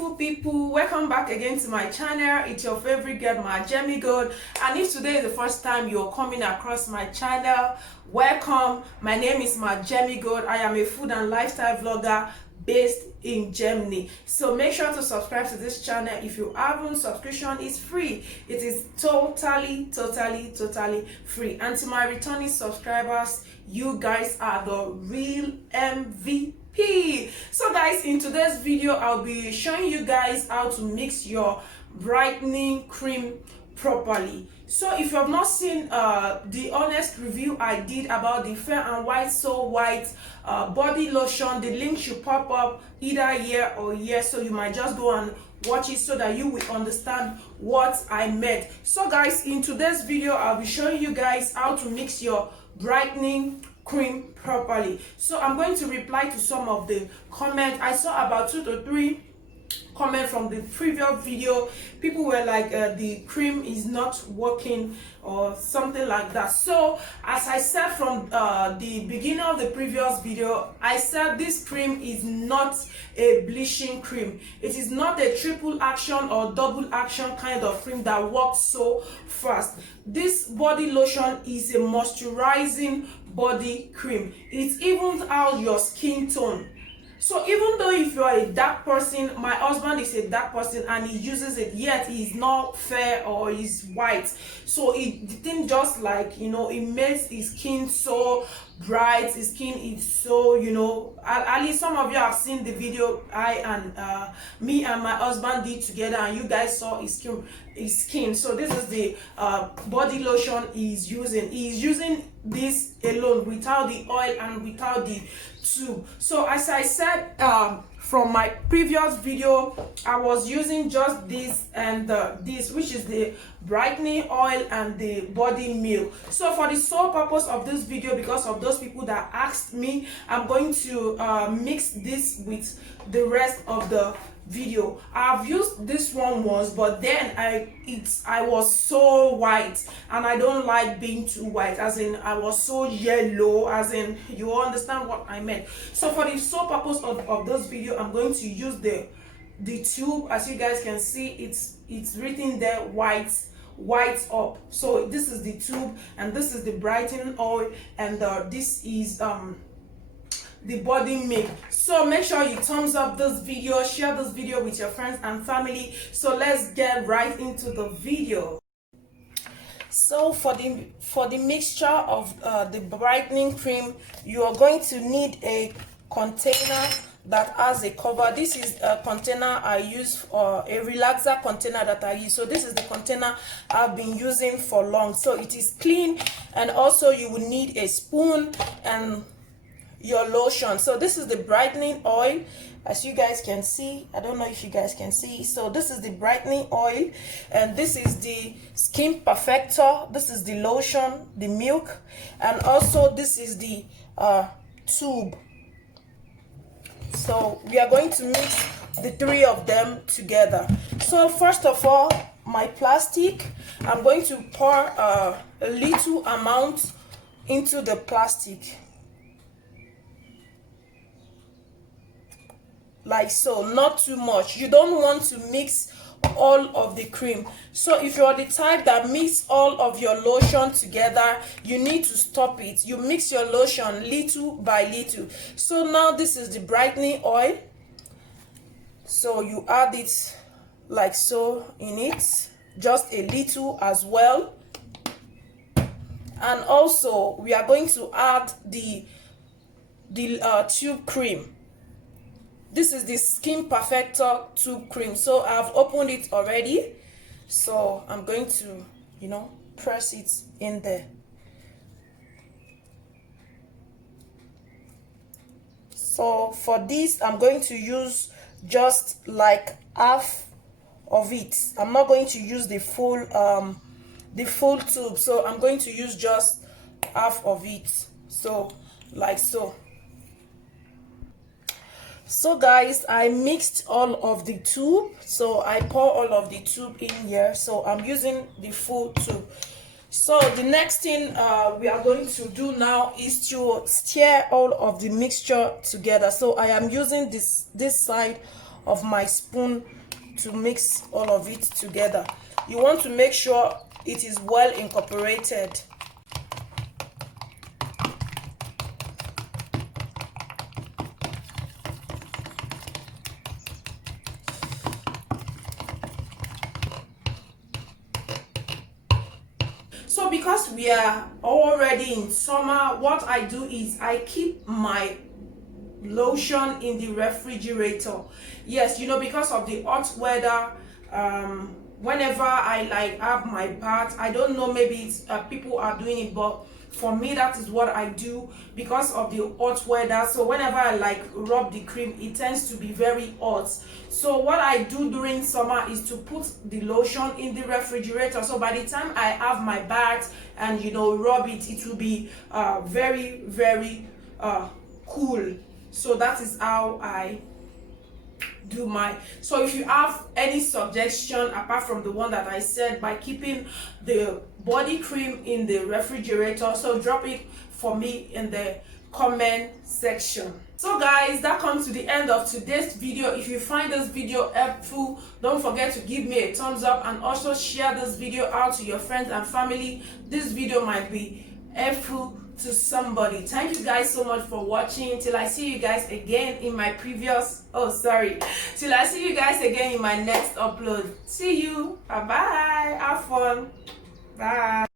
beautiful people, welcome back again to my channel. It's your favorite girl, EmmieGold, and if today is the first time you're coming across my channel, welcome. My name is EmmieGold. I am a food and lifestyle vlogger based in Germany. So make sure to subscribe to this channel. If you haven't, subscription is free. It is totally free. And to my returning subscribers, you guys are the real MVP. So guys, in today's video I'll be showing you guys how to mix your brightening cream properly. So if you have not seen the honest review I did about the Fair and White So White body lotion, the link should pop up either here or here, so you might just go and watch it so that you will understand what I meant. So guys, in today's video I'll be showing you guys how to mix your brightening cream properly. So I'm going to reply to some of the comments. I saw about 2 to 3 comments from the previous video. People were like the cream is not working or something like that. So as I said from the beginning of the previous video, I said this cream is not a bleaching cream. It is not a triple action or double action kind of cream that works so fast. This body lotion is a moisturizing body cream. It evens out your skin tone. So even though if you are a dark person, my husband is a dark person and he uses it, yet he is not fair or he's white. So it didn't just like, you know, it makes his skin so bright, his skin is so, you know, at least some of you have seen the video me and my husband did together, and you guys saw his skin. So this is the body lotion he's using this alone, without the oil and without the tube. So as I said from my previous video, I was using just this and this, which is the brightening oil and the body milk. So for the sole purpose of this video, because of those people that asked me, I'm going to mix this with the rest of the video. I've used this one once, but then I was so white, and I don't like being too white, as in I was so yellow, as in, you understand what I meant. So for the sole purpose of this video, I'm going to use the tube. As you guys can see, it's written there white up. So this is the tube, and this is the brightening oil, and this is the body milk. So make sure you thumbs up this video, share this video with your friends and family. So let's get right into the video. So for the mixture of the brightening cream, you are going to need a container that has a cover. This is a container I use, or a relaxer container that I use. So this is the container I've been using for long. So it is clean, and also you will need a spoon and your lotion. So this is the brightening oil, as you guys can see. I don't know if you guys can see. So this is the brightening oil, and this is the skin perfector, this is the lotion, the milk, and also this is the tube. So we are going to mix the 3 of them together. So first of all, my plastic, I'm going to pour a little amount into the plastic, like so, not too much. You don't want to mix all of the cream. So if you're the type that mix all of your lotion together, you need to stop it. You mix your lotion little by little. So now this is the brightening oil, so you add it like so in it, just a little as well. And also we are going to add the tube cream. This is the Skin Perfector tube cream. So I've opened it already, so I'm going to, you know, press it in there. So for this, I'm going to use just like half of it. I'm not going to use the full tube. So I'm going to use just half of it. So like so. So guys, I mixed all of the tube, so I pour all of the tube in here. So I'm using the full tube. So the next thing we are going to do now is to stir all of the mixture together. So I am using this side of my spoon to mix all of it together. You want to make sure it is well incorporated. So because we are already in summer, what I do is I keep my lotion in the refrigerator. Yes, you know, because of the hot weather, whenever I like have my bath, I don't know, maybe it's, people are doing it, but for me that is what I do because of the hot weather. So whenever I like rub the cream, it tends to be very hot. So what I do during summer is to put the lotion in the refrigerator, so by the time I have my bath and, you know, rub it, it will be very, very cool. So that is how I do my. So if you have any suggestion apart from the one that I said by keeping the body cream in the refrigerator, so drop it for me in the comment section. So guys, that comes to the end of today's video. If you find this video helpful, don't forget to give me a thumbs up and also share this video out to your friends and family. This video might be helpful to somebody. Thank you guys so much for watching. Till I see you guys again in my till I see you guys again in my next upload. See you. Bye bye. Have fun. Bye.